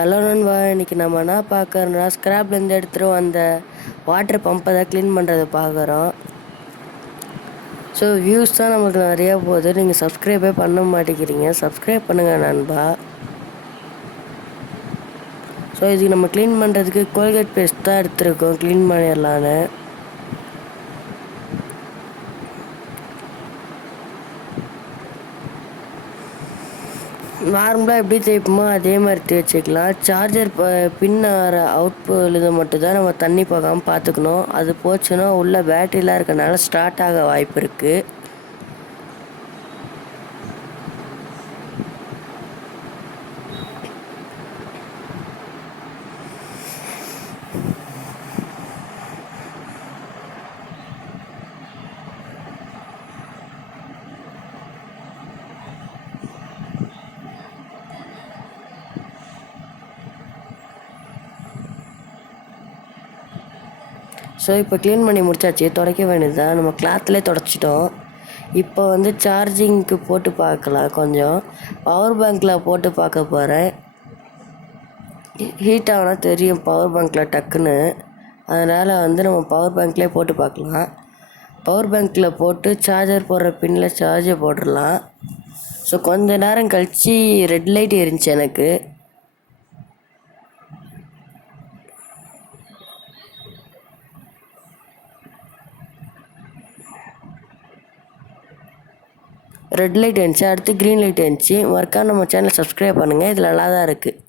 Hello நண்பா, இன்றைக்கி நம்ம என்ன பார்க்குறோன்னா ஸ்க்ராப்லேருந்து எடுத்துகிட்டு அந்த வாட்டர் பம்பை தான் க்ளீன் பண்ணுறதை பார்க்குறோம். ஸோ வியூஸ் தான் நமக்கு நிறையா போகுது, நீங்கள் சப்ஸ்கிரைபே பண்ண மாட்டேங்கிறீங்க. சப்ஸ்கிரைப் பண்ணுங்கள் நண்பா. ஸோ இதுக்கு நம்ம க்ளீன் பண்ணுறதுக்கு கோல்கேட் பேஸ்ட் தான் எடுத்துருக்கோம், க்ளீன் பண்ணிடலான்னு. நார்மலாக எப்படி தேய்ப்போமோ அதே மாதிரி தேய்ச்சிக்கலாம். சார்ஜர் பின் ஆகிற அவுட் இதை மட்டும் தான் நம்ம தண்ணி போகாமல் பார்த்துக்கணும். அது போச்சுன்னா உள்ள பேட்டரிலாம் இருக்கனால ஸ்டார்ட் ஆக வாய்ப்பு இருக்குது. ஸோ இப்போ க்ளீன் பண்ணி முடிச்சாச்சு. துடைக்க வேண்டியது தான். நம்ம கிளாத்லேயே துடைச்சிட்டோம். இப்போ வந்து சார்ஜிங்க்கு போட்டு பார்க்கலாம். கொஞ்சம் பவர் பேங்க்கில் போட்டு பார்க்க போகிறேன். ஹீட் ஆகினா தெரியும் பவர் பேங்க்கில் டக்குன்னு. அதனால் வந்து நம்ம பவர் பேங்க்லேயே போட்டு பார்க்கலாம். பவர் பேங்க்கில் போட்டு சார்ஜர் போடுற பின்னில் சார்ஜர் போட்டுடலாம். ஸோ கொஞ்ச நேரம் கழித்து ரெட் லைட் எரிஞ்சிச்சு எனக்கு. ரெட் லைட் இருந்துச்சு, அடுத்து க்ரீன் லைட் இருந்துச்சு. மறக்காம நம்ம சேனல் சப்ஸ்கிரைப் பண்ணுங்கள், இதில் நல்லா தான் இருக்குது.